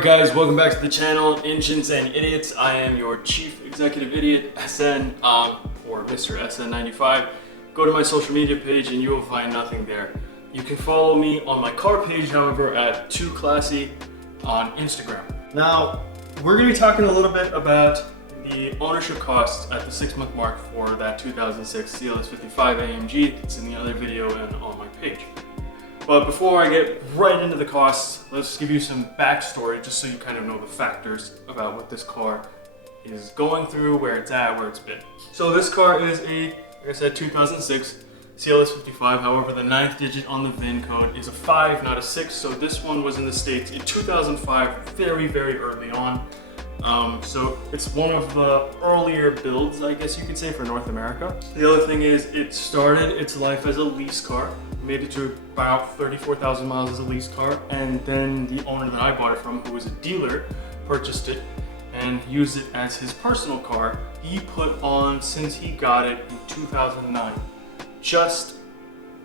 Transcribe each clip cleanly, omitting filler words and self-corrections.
Alright guys, welcome back to the channel, Engines and Idiots. I am your Chief Executive Idiot, SN, or Mr. SN95. Go to my social media page and you will find nothing there. You can follow me on my car page, however, at 2Classy on Instagram. Now, we're going to be talking a little bit about the ownership costs at the 6-month mark for that 2006 CLS55 AMG. It's in the other video and on my page. But before I get right into the costs, let's give you some backstory just so you kind of know the factors about what this car is going through, where it's at, where it's been. So this car is a, like I said, 2006 CLS55. However, the 9th digit on the VIN code is a 5, not a 6. So this one was in the States in 2005, very, very early on. So it's one of the earlier builds, I guess you could say, for North America. The other thing is it started its life as a lease car, made it to about 34,000 miles as a lease car, and then the owner that I bought it from, who was a dealer, purchased it and used it as his personal car. He put on, since he got it in 2009, just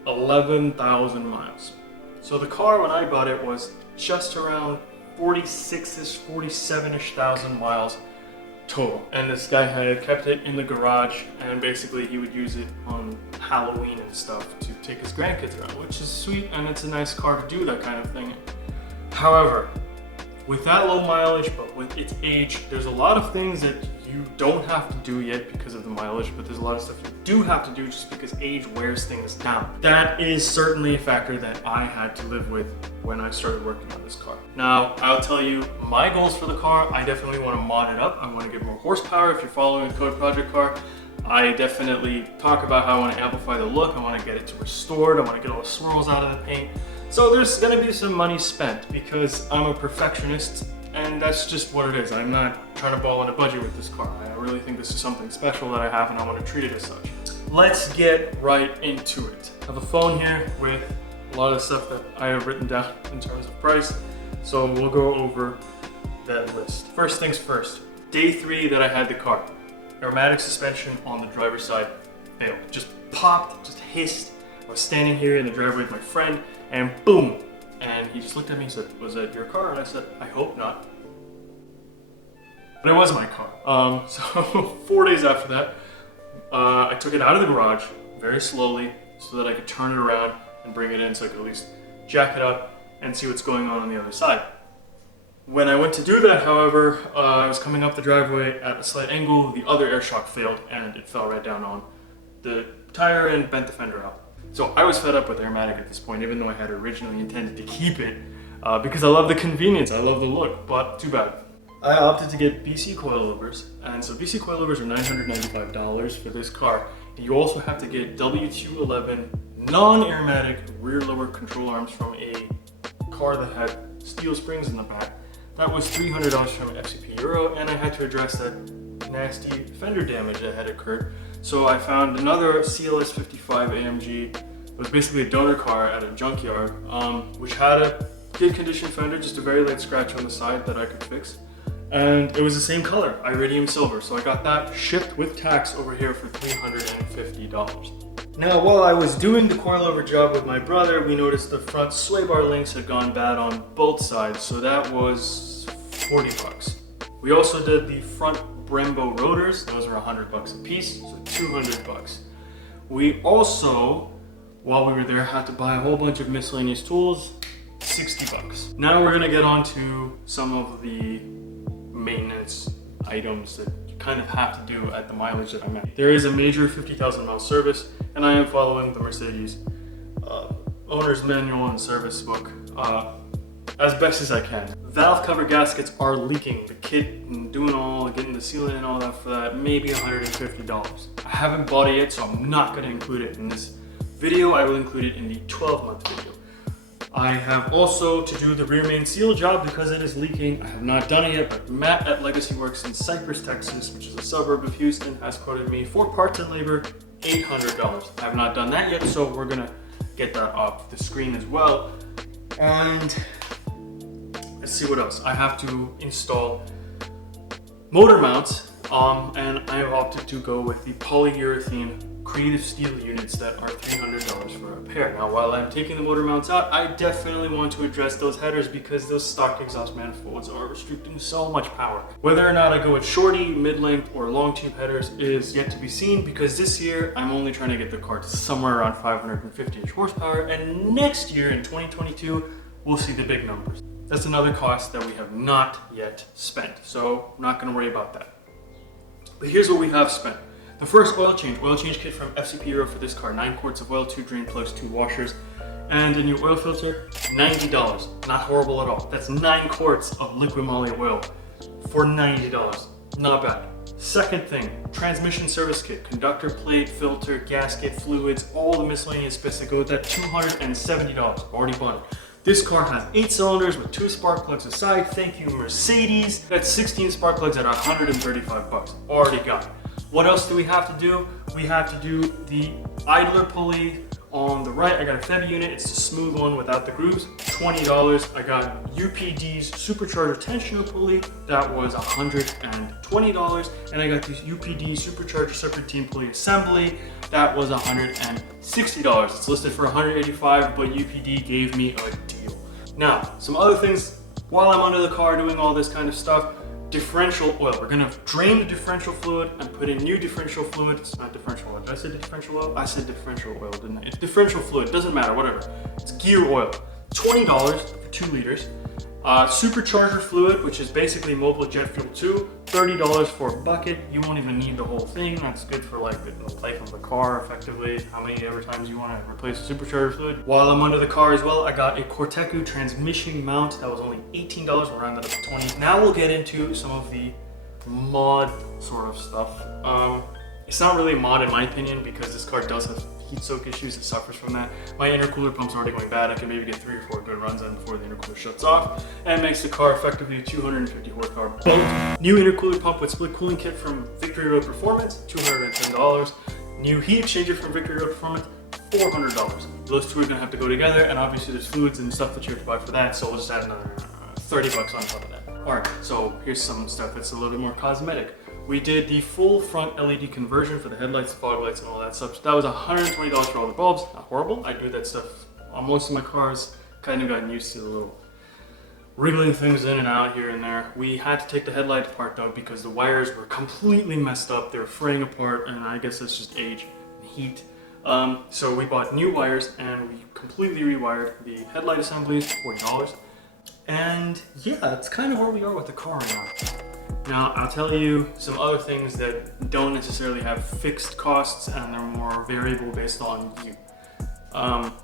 11,000 miles. So the car when I bought it was just around 46-ish, 47-ish thousand miles total. And this guy had kept it in the garage, and basically he would use it on Halloween and stuff to take his grandkids around, which is sweet, and it's a nice car to do that kind of thing. However, with that low mileage, but with its age, there's a lot of things that you don't have to do yet because of the mileage, but there's a lot of stuff you do have to do just because age wears things down. That is certainly a factor that I had to live with when I started working on this car. Now, I'll tell you my goals for the car. I definitely want to mod it up. I want to get more horsepower. If you're following a Code Project car, I definitely talk about how I want to amplify the look. I want to get it to restored. I want to get all the swirls out of the paint. So there's going to be some money spent because I'm a perfectionist, and that's just what it is. I'm not trying to ball on a budget with this car. I really think this is something special that I have, and I want to treat it as such. Let's get right into it. I have a phone here with a lot of stuff that I have written down in terms of price, so we'll go over that list. First things first, day 3 that I had the car, aromatic suspension on the driver's side failed. Just popped, just hissed. I was standing here in the driveway with my friend, and boom! And he just looked at me and said, "Was that your car?" And I said, "I hope not." But it was my car. So 4 days after that, I took it out of the garage very slowly so that I could turn it around and bring it in so I could at least jack it up and see what's going on the other side. When I went to do that, however, I was coming up the driveway at a slight angle. The other air shock failed and it fell right down on the tire and bent the fender out. So I was fed up with aromatic at this point, even though I had originally intended to keep it because I love the convenience, I love the look, but too bad. I opted to get BC coilovers, and so BC coilovers are $995 for this car. And you also have to get W211 non-aromatic rear lower control arms from a car that had steel springs in the back. That was $300 from FCP Euro, and I had to address that nasty fender damage that had occurred. So I found another CLS55 AMG. It was basically a donor car at a junkyard, which had a good condition fender, just a very light scratch on the side that I could fix. And it was the same color, iridium silver. So I got that shipped with tax over here for $350. Now, while I was doing the coilover job with my brother, we noticed the front sway bar links had gone bad on both sides. So that was 40 bucks. We also did the front Brembo rotors. Those are $100 a piece, so 200 bucks. We also, while we were there, had to buy a whole bunch of miscellaneous tools, 60 bucks. Now we're gonna get on to some of the maintenance items that you kind of have to do at the mileage that I'm at. There is a major 50,000 mile service, and I am following the Mercedes owner's manual and service book as best as I can. Valve cover gaskets are leaking. The kit and doing all, getting the sealant and all that for that, maybe $150. I haven't bought it yet, so I'm not gonna include it in this video. I will include it in the 12-month video. I have also to do the rear main seal job because it is leaking. I have not done it yet, but Matt at Legacy Works in Cypress, Texas, which is a suburb of Houston, has quoted me for parts and labor $800. I have not done that yet, so we're gonna get that off the screen as well. And let's see what else. I have to install motor mounts, and I have opted to go with the polyurethane creative steel units that are $300 for a pair. Now, while I'm taking the motor mounts out, I definitely want to address those headers because those stock exhaust manifolds are restricting so much power. Whether or not I go with shorty, mid-length, or long tube headers is yet to be seen, because this year I'm only trying to get the car to somewhere around 550-ish horsepower, and next year in 2022, we'll see the big numbers. That's another cost that we have not yet spent, so I'm not going to worry about that. But here's what we have spent. The first oil change kit from FCP Euro for this car, 9 quarts of oil, 2 drain plugs, 2 washers, and a new oil filter, $90. Not horrible at all. That's 9 quarts of liquid moly oil for $90. Not bad. Second thing, transmission service kit, conductor plate, filter, gasket, fluids, all the miscellaneous bits that go with that, $270. Already bought it. This car has 8 cylinders with 2 spark plugs aside. Thank you, Mercedes. That's 16 spark plugs at $135. Already got it. What else do we have to do? We have to do the idler pulley on the right. I got a Fender unit. It's a smooth one without the grooves. $20. I got UPD's Supercharger tensioner pulley. That was $120. And I got the UPD Supercharger serpentine pulley assembly. That was $160. It's listed for $185, but UPD gave me a deal. Now, some other things while I'm under the car doing all this kind of stuff. Differential oil. We're gonna drain the differential fluid and put in new differential fluid. It's not differential oil. Did I say differential oil? I said differential oil, didn't I? It's differential fluid. Doesn't matter. Whatever. It's gear oil. $20 for 2 liters. Supercharger fluid, which is basically mobile jet fuel 2, $30 for a bucket. You won't even need the whole thing. That's good for like the life of the car, effectively. How many ever times you want to replace the supercharger fluid. While I'm under the car as well, I got a Cortecu transmission mount. That was only $18. We'll round that up to 20. Now we'll get into some of the mod sort of stuff. It's not really a mod in my opinion, because this car does have heat soak issues. It suffers from that. My intercooler pump's already going bad. I can maybe get 3 or 4 good runs in before the intercooler shuts off, and makes the car effectively a 250 horsepower boat. New intercooler pump with split cooling kit from Victory Road Performance, $210. New heat exchanger from Victory Road Performance, $400. Those two are gonna have to go together, and obviously there's fluids and stuff that you have to buy for that, so we'll just add another $30 on top of that. All right, so here's some stuff that's a little bit more cosmetic. We did the full front LED conversion for the headlights, fog lights, and all that stuff. That was $120 for all the bulbs. Not horrible. I do that stuff on most of my cars. Kind of gotten used to the little wriggling things in and out here and there. We had to take the headlight apart though, because the wires were completely messed up. They were fraying apart, and I guess it's just age and heat. So we bought new wires and we completely rewired the headlight assemblies, $40. And yeah, that's kind of where we are with the car right now. Now, I'll tell you some other things that don't necessarily have fixed costs, and they're more variable based on you.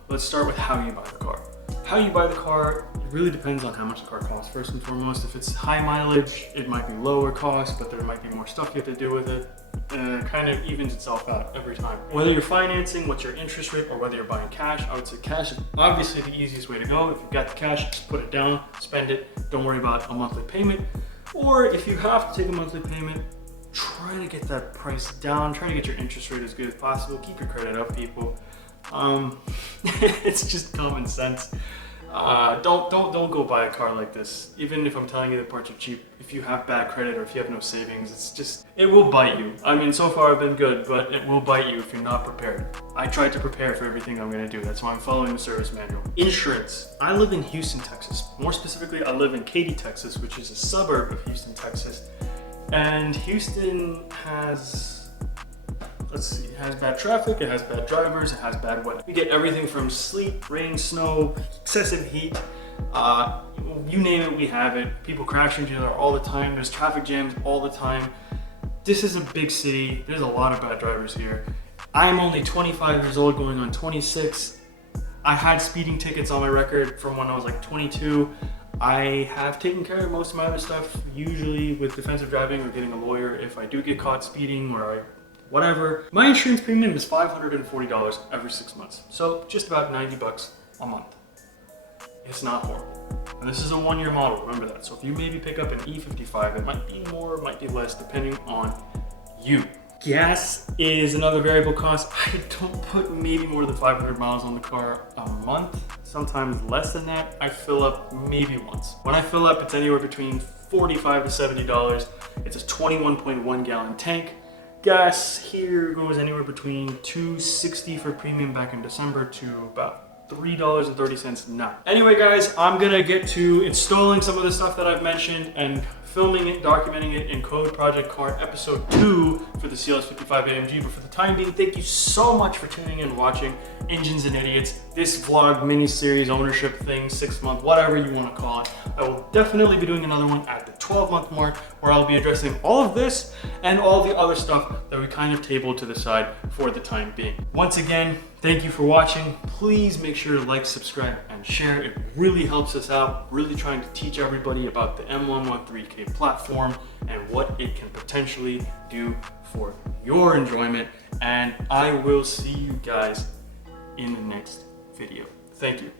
Let's start with how you buy the car. How you buy the car, it really depends on how much the car costs first and foremost. If it's high mileage, it might be lower cost, but there might be more stuff you have to do with it. It kind of evens itself out every time. Whether you're financing, what's your interest rate, or whether you're buying cash, I would say cash is obviously the easiest way to go. If you've got the cash, just put it down, spend it. Don't worry about a monthly payment. Or if you have to take a monthly payment, try to get that price down. Try to get your interest rate as good as possible. Keep your credit up, people. It's just common sense. Don't go buy a car like this. Even if I'm telling you the parts are cheap, if you have bad credit or if you have no savings, it will bite you. I mean, so far I've been good, but it will bite you if you're not prepared. I tried to prepare for everything I'm gonna do. That's why I'm following the service manual. Insurance. I live in Houston, Texas. More specifically, I live in Katy, Texas, which is a suburb of Houston, Texas. And Houston has, it has bad traffic, it has bad drivers, it has bad weather. We get everything from sleet, rain, snow, excessive heat, you name it, we have it. People crash into each other all the time. There's traffic jams all the time. This is a big city. There's a lot of bad drivers here. I'm only 25 years old, going on 26. I had speeding tickets on my record from when I was like 22. I have taken care of most of my other stuff, usually with defensive driving or getting a lawyer if I do get caught speeding or whatever. My insurance premium is $540 every 6 months. So just about $90 a month. It's not horrible. And this is a 1-year model, remember that. So if you maybe pick up an E55, it might be more, it might be less, depending on you. Gas is another variable cost. I don't put maybe more than 500 miles on the car a month, sometimes less than that. I fill up maybe once. When I fill up, it's anywhere between $45 to $70. It's a 21.1 gallon tank. gas here goes anywhere between $2.60 for premium back in December to about $3.30 now. Anyway guys, I'm gonna get to installing some of the stuff that I've mentioned and filming it, documenting it in Code Project Car episode 2 for the CLS55 AMG. But for the time being, thank you so much for tuning in and watching Engines and Idiots, this vlog mini-series ownership thing, 6-month, whatever you want to call it. I will definitely be doing another one at the 12-month mark where I'll be addressing all of this and all the other stuff that we kind of tabled to the side for the time being. Once again, thank you for watching. Please make sure to like, subscribe, and share. It really helps us out. Really trying to teach everybody about the M113K platform and what it can potentially do for your enjoyment. And I will see you guys in the next video. Thank you.